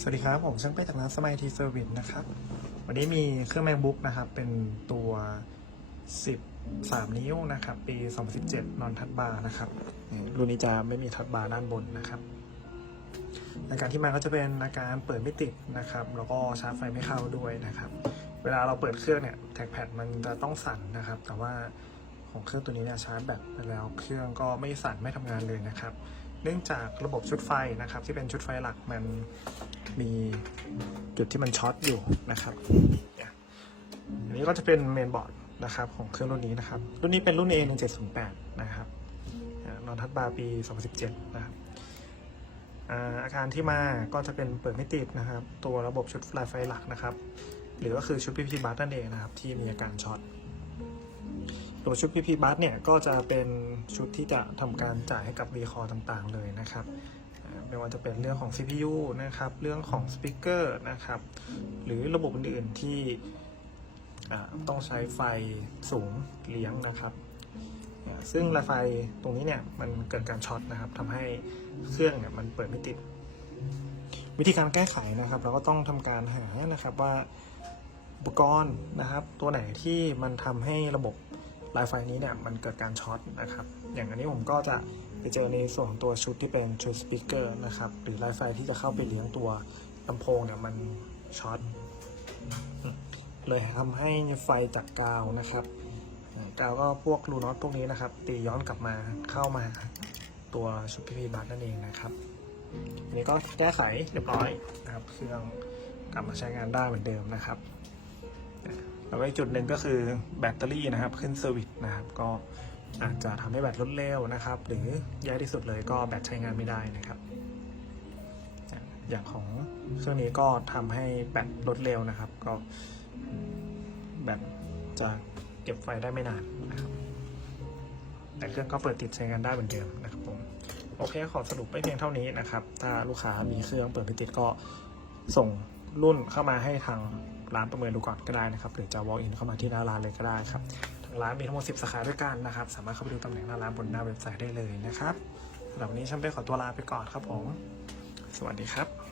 สวัสดีครับ ผมช่างเป้จากร้านสมัยทีเซอร์วิสนะครับ วันนี้มีเครื่อง MacBook นะครับ เป็นตัว 13 นิ้วนะครับ ปี 2017 นอนทัดบาร์นะครับ รุ่นนี้จะไม่มีทัดบาร์ด้านบนนะครับ อาการที่มาก็จะเป็นอาการเปิดไม่ติดนะครับ แล้วก็ชาร์จไฟไม่เข้าด้วยนะครับ เวลาเราเปิดเครื่องเนี่ยแท็กแพดมันจะต้องสั่นนะครับ แต่ว่าของเครื่องตัวนี้เนี่ยชาร์จแบตไปแล้ว เครื่องก็ไม่สั่นไม่ทำงานเลยนะครับ เนื่องจากระบบชุดไฟนะครับ ที่เป็นชุดไฟหลักมันมีจุดที่มันช็อตอยู่นะครับอันนี้ก็จะเป็นเมนบอร์ดนะครับของเครื่องรุ่นนี้นะครับ รุ่นนี้เป็นรุ่น A1708 นะครับนอนทัดบาร์ปี 2017 นะครับอาการที่มาก็จะเป็นเปิดไม่ติดนะครับ ตัวระบบชุดไฟไฟหลักนะครับ หรือก็คือชุด PP บัสนั่นเองนะครับ ที่มีอาการช็อต ตัวชุด PP Bus เนี่ยก็จะเป็นชุดที่จะทำการจ่ายให้กับ v c o r ต่างๆ เลยนะครับไม่ว่าจะเป็นเรื่องของ CPU นะครับ เรื่องของสปีกเกอร์นะครับ หรือระบบอื่นๆที่ต้องใช้ไฟสูงเลี้ยงนะครับ ซึ่งไฟตรงนี้เนี่ยมันเกิดการช็อตนะครับทำให้เครื่องเนี่ยมันเปิดไม่ติด วิธีการแก้ไขนะครับ เราก็ต้องทำการหานะครับว่าอุปกรณ์นะครับ ตัวไหนที่มันทำให้ระบบ ลายไฟนี้เนี่ยมันเกิดการช็อตนะครับ อย่างอันนี้ผมก็จะไปเจอในส่วนของตัวชุดที่เป็นชุดสปีกเกอร์นะครับ หรือลายไฟที่จะเข้าไปเลี้ยงตัวลำโพงเนี่ยมันช็อตเลยทำให้ไฟจากกาวนะครับกาวก็พวกรูน็อตพวกนี้นะครับ ตีย้อนกลับมาเข้ามาตัวชุดพีพีบัตนั่นเองนะครับอันนี้ก็แก้ไขเรียบร้อยนะครับ เครื่องกลับมาใช้งานได้เหมือนเดิมนะครับ แล้วก็อีกจุดหนึ่งก็คือแบตเตอรี่นะครับขึ้นเซอร์วิสนะครับก็อาจจะทำให้แบตลดเร็วนะครับ หรือแย่ที่สุดเลยก็แบตใช้งานไม่ได้นะครับ อย่างของเครื่องนี้ก็ทำให้แบตลดเร็วนะครับ ก็แบตจะเก็บไฟได้ไม่นานนะครับ แต่เครื่องก็เปิดติดใช้งานได้เหมือนเดิมนะครับผมโอเคขอสรุปไปเพียงเท่านี้นะครับ ถ้าลูกค้ามีเครื่องเปิดไม่ติดก็ส่งรุ่นเข้ามาให้ทาง ร้านประเมินดูก่อนก็ได้นะครับหรือจะ walk in เข้ามาที่หน้าร้านเลยก็ได้ครับทางร้านมีทั้งหมด 10 สาขาด้วยกันนะครับ สามารถเข้าไปดูตำแหน่งหน้าร้านบนหน้าเว็บไซต์ได้เลยนะครับสำหรับวันนี้ช่างเป้ขอตัวลาไปก่อนครับผม สวัสดีครับ